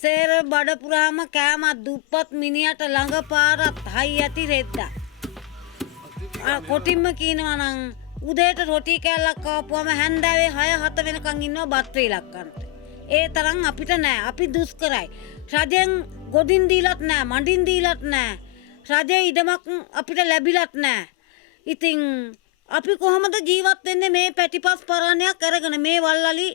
සේර බඩ පුරාම කෑමක් දුප්පත් මිනිහට ළඟ පාරත් හයි ඇති රෙද්දා. කොටින්ම කියනවා නම් උදේට රොටි කෑල්ලක් කාපුවම හැන්දෑවේ 6-7 වෙනකන් ඉන්නවා බත් වේලක් කන්ට. ඒ තරම් අපිට නෑ. අපි දුෂ්කරයි. රජෙන් ගොඩින් දීලත් නෑ, මඩින් දීලත් නෑ. රජයේ ඉඩමක් අපිට ලැබිලත් නෑ. ඉතින් අපි කොහොමද ජීවත් වෙන්නේ මේ පැටිපස් පරාණයක් අරගෙන මේ වල්ලලි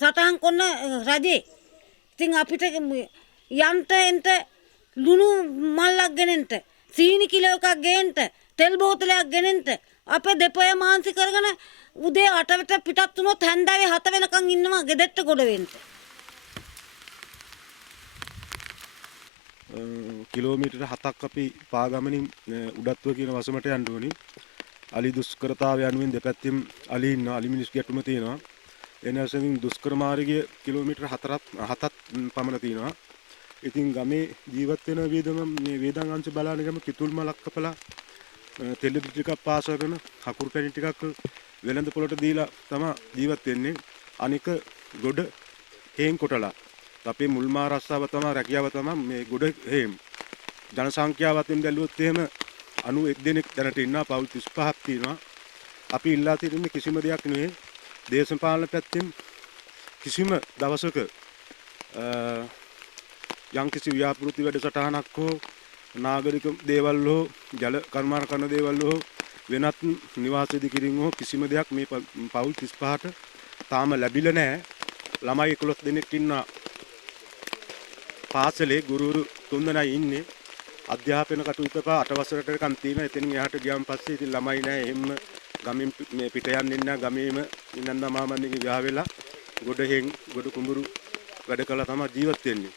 සටහන් කරන රජේ? ඉතින් අපිට යන්ට එන්ට ලුණු මල්ලක් ගෙනෙන්ට, සීනි කිලෝ එකක් ගෙන්ට, තෙල් බෝතලයක් ගෙනෙන්ට අපේ දෙපය මාන්සි කරගෙන උදේ 8ට පිටත් වුණොත් හැන්දෑවේ 7 වෙනකන් ඉන්නවා ගෙදරට ගොඩ වෙන්න. කිලෝමීටර 7ක් අපි පාගමනින් උඩත්ව කියන වසමට යන්න ඕනි. අලි දුෂ්කරතාවය යනුවෙන් දෙපැත්තෙම අලි ඉන්නවා. අලි මිනිස් ගැටුම තියෙනවා. එනසමින් දුෂ්කර මාර්ගය කිලෝමීටර 7ක් පමණ තියෙනවා. ඉතින් ගමේ ජීවත් වෙන වේදම මේ වේදන් අංශ බලාන ගම කිතුල් මලක් කපලා තෙල් ටිකක් පාසගෙන හකුරු පැණි ටිකක් වෙළඳ පොළට දීලා තමයි ජීවත් වෙන්නේ. අනික ගොඩ හේන් කොටලා අපේ මුල්මා රස්සාව තමයි රැකියාව තමයි මේ ගොඩ හේම්. ජන සංඛ්‍යාවෙන් බැලුවොත් එහෙම 91 දෙනෙක් දැනට ඉන්නවා. පවුල් 35ක් තියෙනවා. අපි ඉල්ලා තියෙන්නේ කිසිම දෙයක් නෙවෙයි. දේශපාලන පැත්තෙන් කිසිම දවසක යම්කිසි ව්‍යාපෘති වැඩසටහනක් හෝ නාගරික දේවල් හෝ ජල කර්මාර කරන දේවල් හෝ වෙනත් නිවාස ඉදිකිරීම හෝ කිසිම දෙයක් මේ පවුල් 35ට තාම ලැබිලා නැහැ. ළමයි 11 දෙනෙක් ඉන්නවා. පාසලේ ගුරුවරු 3 දෙනා ඉන්නේ. අධ්‍යාපන කටයුතු 8 වසරට නිකන් තියෙනවා. එතනින් එහාට ගියාන් පස්සේ ඉතින් ළමයි නැහැ. එහෙම ගමෙන් මේ පිට යන්නේ නැහැ. ගමේම ඉන්නන් මාමන්නිගේ විවාහ වෙලා ගොඩ කුඹුරු වැඩ කළා තමයි ජීවත් වෙන්නේ.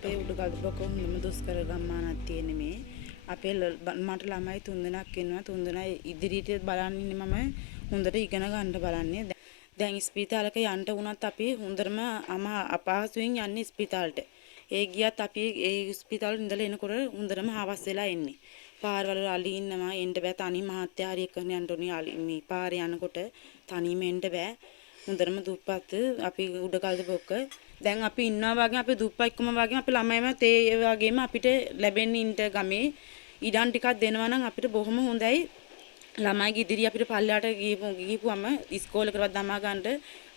අපේ උඩගල්බක හොඳම දුෂ්කර ගම්මානක් තියෙන මේ අපේ මට ළමයි 3 දෙනෙක් ඉන්නවා. 3 දෙනා ඉදිරියට බලන්නේ මම හොඳට ඉගෙන ගන්න බලන්නේ. දැන් ස්පිතාලක යන්න වුණත් අපි හොඳටම අපහසුයෙන් යන්නේ ස්පිතාලට. ඒ ගියත් අපි ඒ ස්පිතාලේ ඉඳලා එනකොට හොඳටම හවස් වෙලා එන්නේ. පාරවල අලි ඉන්නවා. එන්න බෑ. තනි මහත්තයා හරි එක්කගෙන යන්න ඕනේ. අලි මේ පාරේ යනකොට තනියම එන්න බෑ. හොඳටම දුප්පත් අපි උඩගල්බක දැන් අපි ඉන්නවා වගේ අපි දුප්පත්කම වගේ අපි ළමයිම තේ වගේම අපිට ලැබෙන්නේ ඉන්න ගමේ ඉඩම් ටිකක් දෙනවා නම් අපිට බොහොම හොඳයි. ළමයිගේ ඉදිරිය අපිට පල්ලයට ගිහපුවම ඉස්කෝලේකටවත් දමා ගන්නට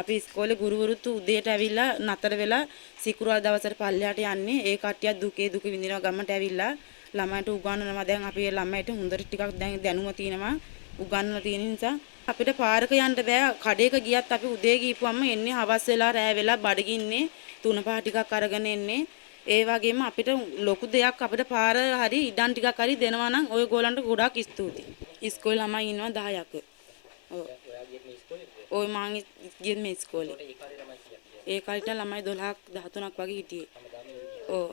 අපි ඉස්කෝලේ ගුරුවරුත් උදේට ඇවිල්ලා නතර වෙලා සිකුරාදා දවසට පල්ලයට යන්නේ. ඒ කට්ටියක් දුක විඳිනවා ගමට ඇවිල්ලා ළමයින්ට උගන්වනවා. දැන් අපි ළමයිට හොඳට ටිකක් දැන් දැනුම තියෙනවා උගන්වලා තියෙන නිසා අපිට පාරක යන්න බෑ. කඩේක ගියත් අපි උදේ ගිහපුවම එන්නේ හවස් වෙලා රෑ වෙලා බඩගින්නේ තුන පහ ටිකක් අරගෙන එන්නේ. ඒ වගේම අපිට ලොකු දෙයක් අපිට පාර හරි ඉඩම් ටිකක් හරි දෙනවා නම් ඔයගොල්ලන්ට ගොඩාක් ස්තුතියි. ඉස්කෝලේ ළමයි ඉන්නවා 10ක්. ඔය මං ගියේ මේ ඉස්කෝලේ. ඒ කාලේට ළමයි 12ක් 13ක් වගේ හිටියේ. ඔව්.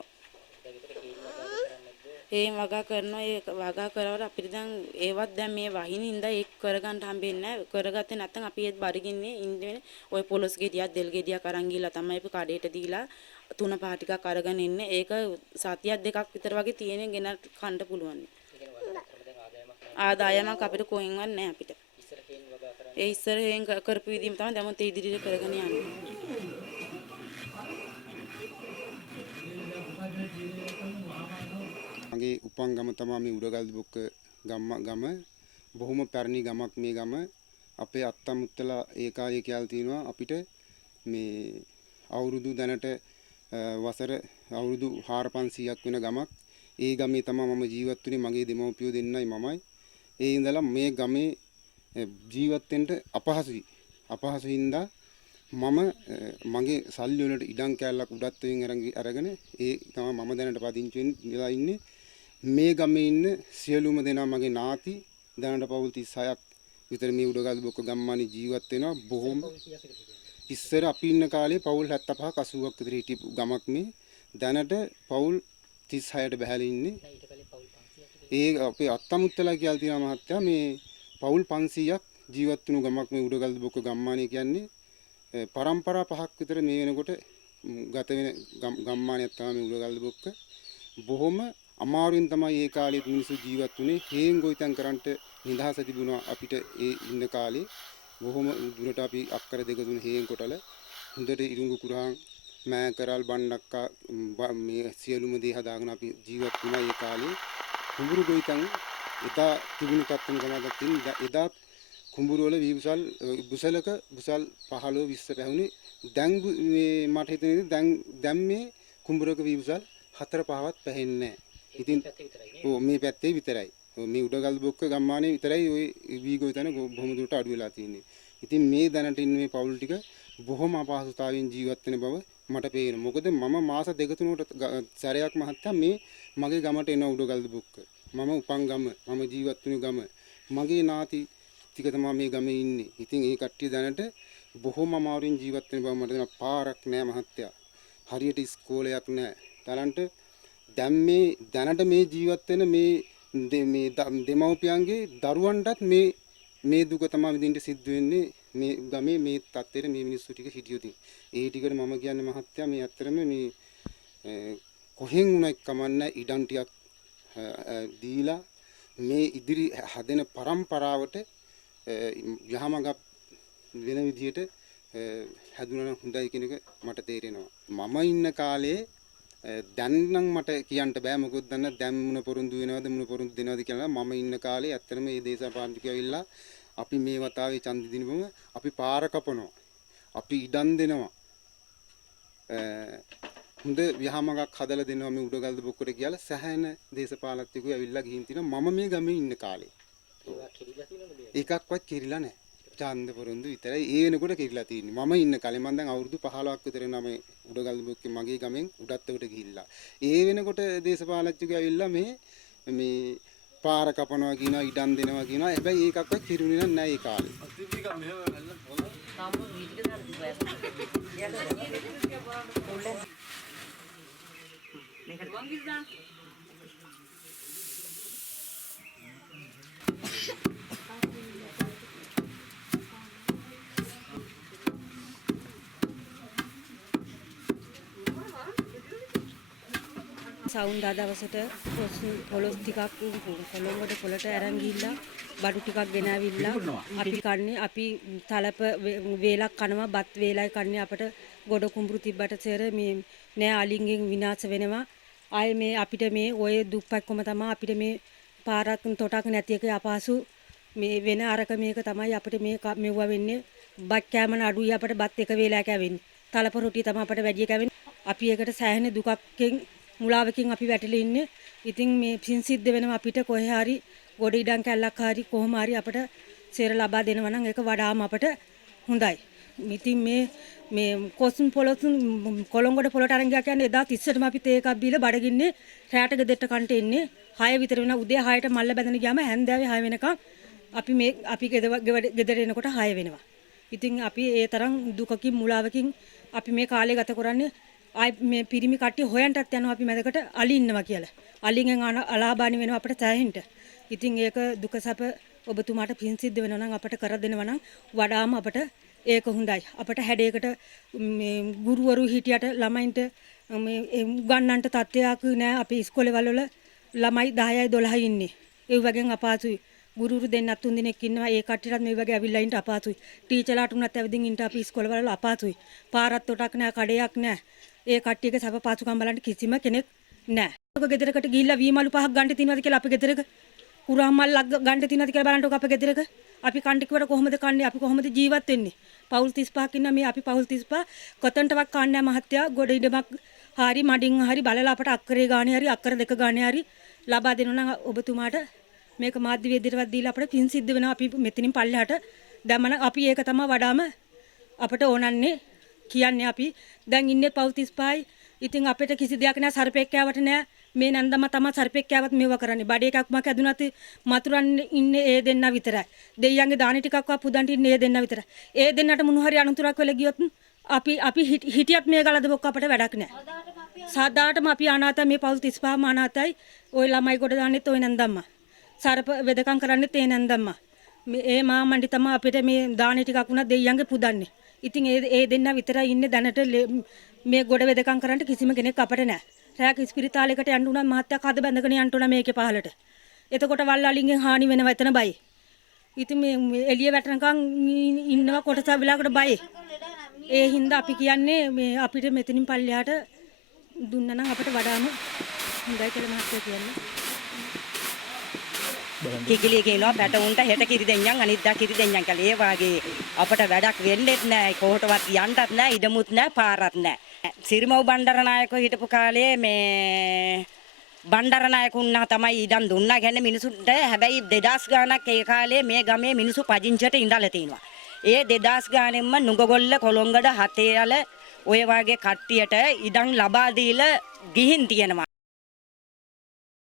ඒ වගා කරනවා. ඒ වගා කරවල අපිට දැන් ඒවත් දැන් මේ වහිනින්ද ඒක කරගන්න හම්බෙන්නේ නැහැ. කරගත්තේ නැත්නම් අපි ඒත් බඩගින්නේ ඉන්නේ. ඔය පොලොස් ගෙඩියක් දෙල් ගෙඩියක් අරන් ගිහලා තමයි අපි කඩේට දීලා තුන පහ ටිකක් අරගෙන ඉන්නේ. ඒක සතියක් දෙකක් විතර වගේ තියෙන ගෙන කන්න පුළුවන්. ආදායමක් අපිට කොහෙන්වත් නැහැ අපිට. ඒ ඉස්සර හේන් කරපු විදිහම තමයි දැන් තේ ඉදිරියට කරගෙන යන්නේ. මගේ උපන් ගම තමයි මේ උඩගල්බොක්ක ගම. බොහොම පැරණි ගමක් මේ ගම. අපේ අත්තම් මුත්තලා ඒ කාලේ කියලා තියෙනවා අපිට මේ අවුරුදු දැනට වසර අවුරුදු 4500ක් වෙන ගමක්. ඒ ගමේ තමයි මම ජීවත් වුනේ. මගේ දෙමව්පියෝ දෙන්නයි මමයි. ඒ ඉඳලා මේ ගමේ ජීවත් වෙන්න අපහසුයි. අපහසු හින්දා මම මගේ සල්ලි වලට ඉඩම් කෑල්ලක් උඩත් අරගෙන ඒ තමයි මම දැනට පදිංචි වෙලා ඉන්නේ. මේ ගමේ ඉන්න සියලුම දෙනා මගේ නාති දැනට පවුල් 36ක් විතර මේ උඩගල්බොක්ක ගම්මානේ ජීවත් වෙනවා. බොහොම ඉස්සර අපි ඉන්න කාලේ පවුල් 75ක් 80ක් විතර හිටපු ගමක් මේ. දැනට පවුල් 36ට බහැලා ඉන්නේ. ඒ අපේ අත්තමුත්තලා කියලා තියෙනවා මහත්තයා මේ පවුල් 500ක් ජීවත් වුණු ගමක් මේ උඩගල්බොක්ක ගම්මානය කියන්නේ පරම්පරා 5ක් විතර මේ වෙනකොට ගත වෙන ගම්මානයක් තමයි මේ උඩගල්බොක්ක. බොහොම අමාරුවෙන් තමයි ඒ කාලේ මිනිස්සු ජීවත් වුණේ. හේන් ගොවිතැන් කරන්ට නිදහස තිබුණා අපිට ඒ ඉන්න කාලේ. බොහොම දුරට අපි අක්කර 2-3 හේන් කොටල හොඳට ඉරුඟු කුරහන් මෑ කරල් බණ්ඩක්කා මේ සියලුම දේ හදාගෙන අපි ජීවත් වුණා ඒ කාලේ. කුඹුරු ගොවිතැන් එදා තිබුණු තත්ත්වෙම තමයි තියෙන්නේ. එදා කුඹුරු වල විසල් බුසලක බුසල් 15 20 පැහුනේ. දැන් මේ මට හිතෙන්නේ දැන් මේ කුඹුරක විසල් 4-5වත් පැහෙන්නේ නැහැ. ඉතින් මේ පැත්තේ විතරයි. මේ උඩගල්බොක්ක ගම්මානේ විතරයි ওই වී ගොවිතැන බොහොම දුරට අඩු වෙලා තියෙන්නේ. ඉතින් මේ දැනට ඉන්න මේ පවුල් ටික බොහොම අපහසුතාවයෙන් ජීවත් වෙන බව මට පේනවා. මොකද මම මාස 2-3කට සැරයක් මහත්තයා මේ මගේ ගමට එන උඩගල්බොක්ක. මම උපන් ගම, මම ජීවත් වුණු ගම. මගේ නාති ටික තමයි මේ ගමේ ඉන්නේ. ඉතින් ඒ කට්ටිය දැනට බොහොම අමාරුවෙන් ජීවත් වෙන බව මට දැනෙනවා. පාරක් නැහැ මහත්තයා. හරියට ඉස්කෝලයක් නැහැ. තරන්ට දැනට මේ ජීවත් වෙන මේ දෙමව්පියන්ගේ දරුවන්ටත් මේ දුක තමයි විඳින්න සිද්ධ වෙන්නේ. මේ ගමේ මේ තත්ත්වෙට මේ මිනිස්සු ටික හිටියොත් ඒ ටිකට මම කියන්නේ මහත්තයා මේ ඇත්තටම මේ කොහෙන් වුණත් කමන්නේ ඉඩම් ටිකක් දීලා මේ ඉදිරි හදෙන પરම්පරාවට යහමඟ වෙන විදිහට හැදුනා හොඳයි කියන එක මට තේරෙනවා. මම ඉන්න කාලේ දැන් නම් මට කියන්න බෑ මොකද දැන් මුණ පොරොන්දු වෙනවද මුණ පොරොන්දු දෙනවද කියලා. මම ඉන්න කාලේ ඇත්තටම මේ දේශපාලනිකයෝ ඇවිල්ලා අපි මේ වතාවේ ඡන්ද දිනපම අපි පාර කපනවා. අපි ඉඩම් දෙනවා. හොඳ විහාමගක් හදලා දෙනවා මේ උඩගල්බොක්කට කියලා සෑහෙන දේශපාලකයෝ ඇවිල්ලා ගිහින් තිනවා මම මේ ගමේ ඉන්න කාලේ. ඒකක්වත් කිරිලා නැහැ. ඡන්ද පොරොන්දු විතරයි ඒ වෙනකොට කිරිලා තියෙන්නේ. මම ඉන්න කාලේ මම දැන් අවුරුදු 15ක් විතර වෙනවා මේ උඩගල්බොක්කේ මගේ ගමෙන් උඩත්තකට ගිහිල්ලා. ඒ වෙනකොට දේශපාලකයෝ ඇවිල්ලා මේ පාර කපනවා කියනවා ඉඩම් දෙනවා කියනවා. හැබැයි ඒකක්වත් කිරුනේ නැහැ ඒ කාලේ. සවුන්දා දවසට පොලොස් ටිකක් කොළඹට පොළට අරන් ගිහිල්ලා බඩු ටිකක් ගෙනාවිල්ලා අපි කන්නේ අපි තලප වේලක් කනවා බත් වේලයි කන්නේ අපට ගොඩ කුඹුරු තිබ්බට සෙර මේ නෑ අලින්ගෙන් විනාශ වෙනවා. ආයේ මේ අපිට මේ ඔය දුප්පත්කම තමයි අපිට මේ පාරක් තොටක් නැති එක අපහසු මේ වෙන අරක මේක තමයි අපිට මේ මෙවුවා වෙන්නේ. බත් කෑමන අඩුයි අපිට බත් එක වේලයක් කැවෙන්නේ. තලප රොටිය තමයි අපිට වැඩි කැවෙන්නේ. අපි ඒකට සෑහෙන දුකකින් මුලාවකින් අපි වැටිලා ඉන්නේ. ඉතින් මේ පින් සිද්ධ වෙනවා අපිට කොහේ හරි ගොඩ ඉඩම් කැල්ලක් හරි කොහොම හරි අපිට සේර ලබා දෙනවා නම් ඒක වඩාම අපිට හොඳයි. ඉතින් මේ කොසුන් පොලොසුන් කොළඹට පොලට අරන් ගියා කියන්නේ එදා 30ටම අපි තේ එකක් බීලා බඩගින්නේ රැට ගෙදරට කන්ට එන්නේ 6 විතර වෙනවා. උදේ 6ට මල්ල බැඳගෙන ගියාම හැන්දෑවේ 6 වෙනකම් අපි ගෙදර එනකොට 6 වෙනවා. ඉතින් අපි ඒ තරම් දුකකින් මුලාවකින් අපි මේ කාලේ ගත කරන්නේ. ආයි මේ පිරිමි කට්ටිය හොයන්ටත් යනවා අපි මැදකට අලි ඉන්නවා කියලා. අලිගෙන් අලාබානි වෙනවා අපිට සෑහෙන්න. ඉතින් ඒක දුක සැප ඔබතුමාට පින් සිද්ධ වෙනවා නම් අපිට කර දෙනවා නම් වඩාම අපිට ඒක හොඳයි. අපිට හැඩයකට මේ ගුරුවරු හිටියට ළමයින්ට මේ උගන්නන්නට තත්ත්වයක් නෑ. අපි ඉස්කෝලේ වල ළමයි 10යි 12යි ඉන්නේ. ඒ වගේම අපහසුයි. ගුරුවරු දෙන්නත් තුන් දිනක් ඉන්නවා. ඒ කට්ටියටත් මේ වගේ ඇවිල්ලා ඉන්න අපහසුයි. ටීචර්ලාට උනත් ඇවිදින් ඉන්න අපි ඉස්කෝලේ වල අපහසුයි. පාරක් තොටක් නෑ, කඩයක් නෑ. ඒ කට්ටියක සබ පාසුකම් බලන්න කිසිම කෙනෙක් නැහැ. ඔක ගෙදරකට ගිහිල්ලා වීමලු පහක් ගන්න තියනවද කියලා අපි ගෙදරක කුරාම් මල් ගන්න තියනවද කියලා බලන්නකො අපේ ගෙදරක. අපි කන්ටි කිව්වට කොහොමද කන්නේ? අපි කොහොමද ජීවත් වෙන්නේ? පවුල් 35ක් ඉන්නා මේ අපි පවුල් 35 කොතනටවත් කන්නේ නැහැ මහත්තයා. ගොඩ ඉඩමක් හරි මඩින් හරි බලලා අපට අක්කරේ ගානේ හරි අක්කර දෙක ගානේ හරි ලබා දෙනවා නම් ඔබතුමාට මේක මාධ්‍ය වේදිකේටවත් දීලා අපිට පින් සිද්ධ වෙනවා. අපි මෙතනින් පල්ලෙහාට දැම්මම අපි ඒක තමයි වඩාම අපට ඕනන්නේ. කියන්නේ අපි දැන් ඉන්නේ පවුල් 35යි. ඉතින් අපිට කිසි දෙයක් නෑ. සර්පෙක් කෑවට නෑ. මේ නන්දම තමයි සර්පෙක් කෑවත් මේවා කරන්නේ. බඩේ එකක් මක ඇදුනත් මතුරන් ඉන්නේ ඒ දෙන්නා විතරයි. දෙයියන්ගේ දානි ටිකක්වත් පුදන්ට ඉන්නේ ඒ දෙන්නා විතරයි. ඒ දෙන්නට මොන හරි අනුතරක් වෙලා ගියොත් අපි හිටියත් මේ ගලද බොක්ක අපිට වැඩක් නෑ. සාදාටම අපි අනාථයි. මේ පවුල් 35ම අනාථයි. ওই ළමයි කොට දාන්නෙත් ওই නන්දම්මා. සරප වෙදකම් කරන්නේ තේ නැන්දම්මා. ඒ මාමණ්ඩි තමයි අපිට මේ දාන ටිකක් උනා දෙයියන්ගේ පුදන්නේ. ඉතින් ඒ දෙන්න විතරයි ඉන්නේ දැනට මේ ගොඩ වෙදකම් කරන්න කිසිම කෙනෙක් අපිට නැහැ. රැක ඉස්පිරිතාලයකට යන්න උනත් මහත්තයා කද බැඳගෙන යන්න උනා මේකේ පහලට. එතකොට වල්ලාලින්ගෙන් හානි වෙනවා එතන බයි. ඉතින් මේ එළිය වැටෙනකන් ඉන්නවා කොටස වෙලාවකට බයි. ඒ හින්දා අපි කියන්නේ මේ අපිට මෙතනින් පල්ලෙහාට දුන්නා නම් අපිට වඩාම හොඳයි කියලා මහත්තයා කියන්නේ. කිකිලි කියනවා පැටවුන්ට හෙට කිරි දෙඤ්ඤම් අනිද්දා කිරි දෙඤ්ඤම් කියලා. ඒ වාගේ අපට වැඩක් වෙන්නෙත් නැහැ. කොහොටවත් යන්නත් නැහැ, ඉඩමුත් නැහැ, පාරත් නැහැ. සිරිමව් බණ්ඩාරනායකෝ හිටපු කාලේ මේ බණ්ඩාරනායකුන්නා තමයි ඉඩම් දුන්නා. කියන්නේ මිනිසුන්ට හැබැයි 2000 ගාණක් ඒ කාලේ මේ ගමේ මිනිසු පදිංචියට ඉඳලා තිනවා. ඒ 2000 ගාණෙන්ම නුගගොල්ල කොළොංගඩ හතේයල ඔය වාගේ කට්ටියට ඉඩම් ලබා දීලා ගිහින් තියෙනවා.